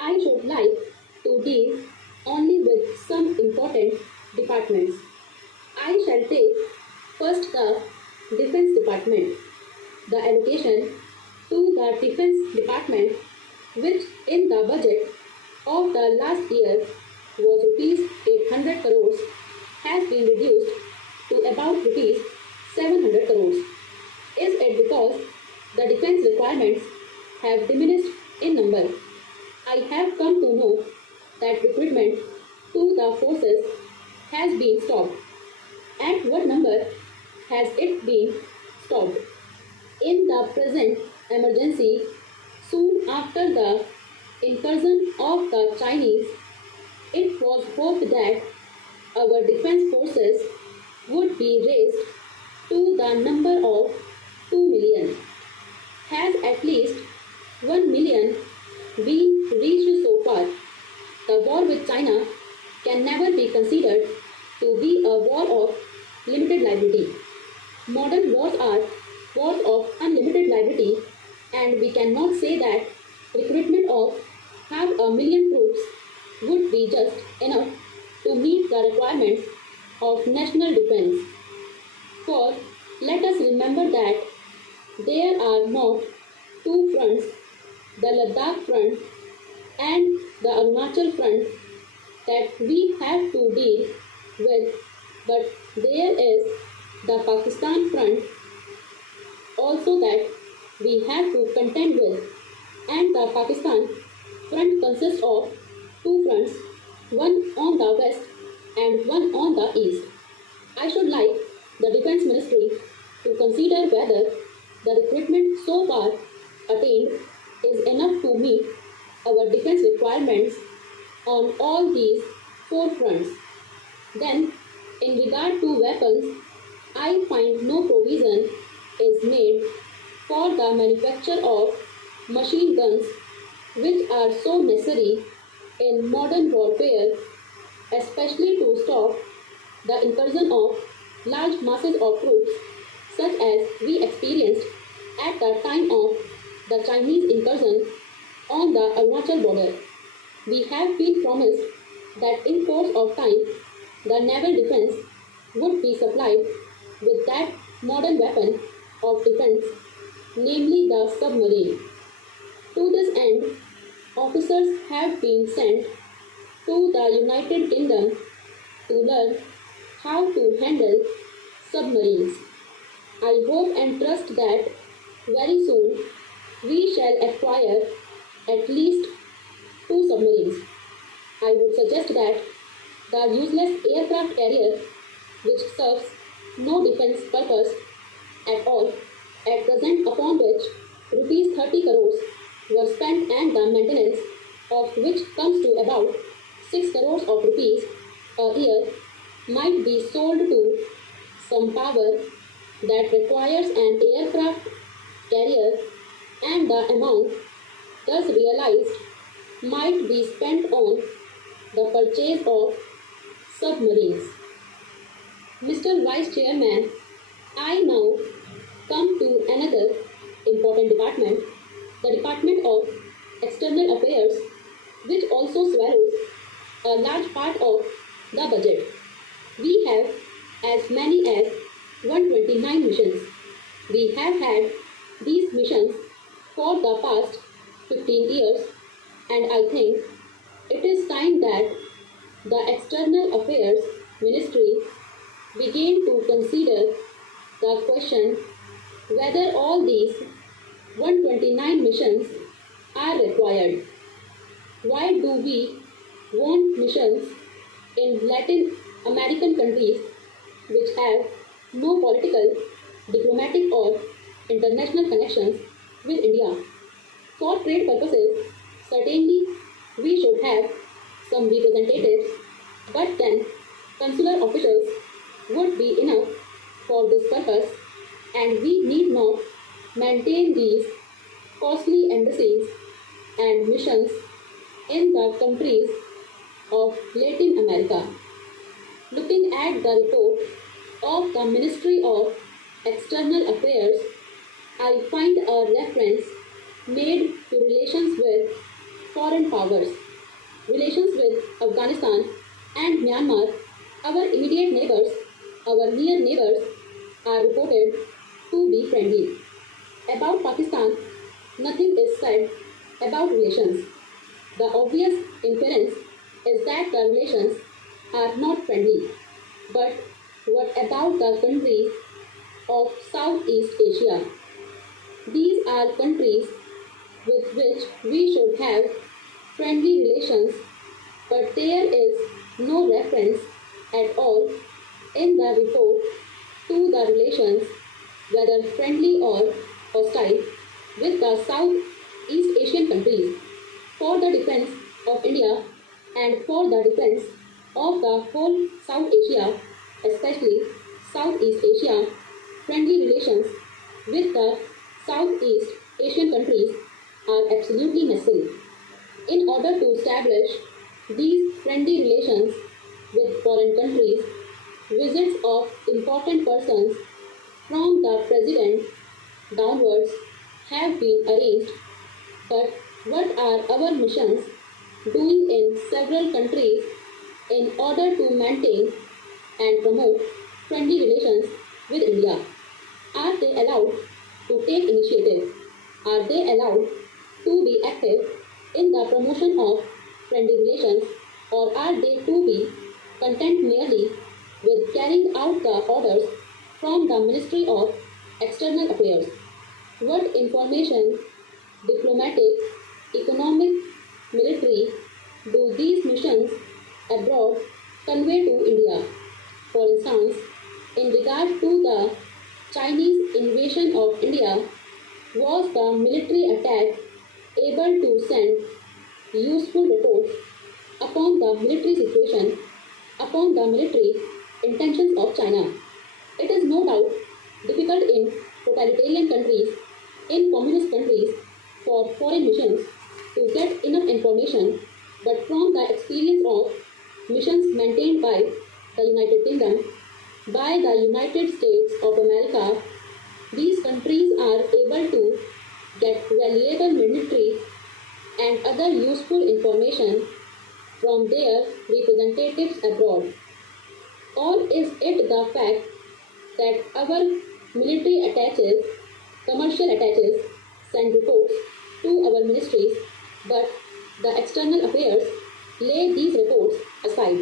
I should like to deal only with some important departments. I shall take first the Defense Department. The allocation to the Defense Department, which in the budget of the last year was rupees 800 crores, has been reduced to about rupees 700 crores. Is it because the defense requirements have diminished in number? I have come to know that recruitment to the forces has been stopped. At what number has it been stopped? In the present emergency, soon after the incursion of the Chinese, it was hoped that our defense forces would be raised to the number of 2 million. Has at least 1 million been reached so far? The war with China can never be considered to be a war of limited liability. Modern wars are wars of unlimited liability, and we cannot say that recruitment of 500,000 troops would be just enough to meet the requirements of national defense. For let us remember that there are not two fronts, the Ladakh front and the Arunachal front, that we have to deal with, but there is the Pakistan front also that we have to contend with, and the Pakistan front consists of two fronts, one on the west and one on the east. I should like the Defence Ministry to consider whether the recruitment so far attained is enough to meet our defence requirements on all these four fronts. Then, in regard to weapons, I find no provision is made for the manufacture of machine guns, which are so necessary in modern warfare, especially to stop the incursion of large masses of troops, such as we experienced at the time of the Chinese incursion on the Arunachal border. We have been promised that in course of time, the naval defense would be supplied with that modern weapon of defense, namely the submarine. To this end, officers have been sent to the United Kingdom to learn how to handle submarines. I hope and trust that very soon we shall acquire at least two submarines. I would suggest that the useless aircraft carrier, which serves no defense purpose at all, at present upon which rupees 30 crores were spent and the maintenance of which comes to about 6 crores of rupees a year, might be sold to some power that requires an aircraft carrier, and the amount thus realized might be spent on the purchase of submarines. Mr. Vice Chairman, I now come to another important department, the Department of External Affairs, which also swallows a large part of the budget. We have as many as 129 missions. We have had these missions for the past 15 years, and I think it is time that the External Affairs Ministry began to consider the question whether all these 129 missions are required. Why do we want missions in Latin American countries which have no political, diplomatic or international connections with India? For trade purposes, certainly we should have some representatives, but then consular officials would be enough for this purpose, and we need not maintain these costly embassies and missions in the countries of Latin America. Looking at the report of the Ministry of External Affairs, I find a reference made to relations with foreign powers. Relations with Afghanistan and Myanmar, our immediate neighbors, our near neighbors, are reported to be friendly. About Pakistan, nothing is said about relations. The obvious inference is that the relations are not friendly. But what about the countries of Southeast Asia? These are countries with which we should have friendly relations, but there is no reference at all in the report to the relations, whether friendly or hostile, with the Southeast Asian countries. For the defense of India and for the defense of the whole South Asia, especially Southeast Asia, friendly relations with the Southeast Asian countries are absolutely necessary. In order to establish these friendly relations with foreign countries, visits of important persons from the president downwards have been arranged. But what are our missions doing in several countries in order to maintain and promote friendly relations with India? Are they allowed to take initiative? Are they allowed to be active in the promotion of friendly relations, or are they to be content merely with carrying out the orders from the Ministry of External Affairs? What information, diplomatic, economic, military, do these missions abroad convey to India? For instance, in regard to the Chinese invasion of India, was the military attack able to send useful reports upon the military situation, upon the military intentions of China? It is no doubt difficult in totalitarian countries, in communist countries, for foreign missions to get enough information, but from the experience of missions maintained by the United Kingdom, by the United States of America, these countries are able to get valuable military and other useful information from their representatives abroad. Or is it the fact that our military attaches, commercial attaches, send reports to our ministries, but the external affairs lay these reports aside?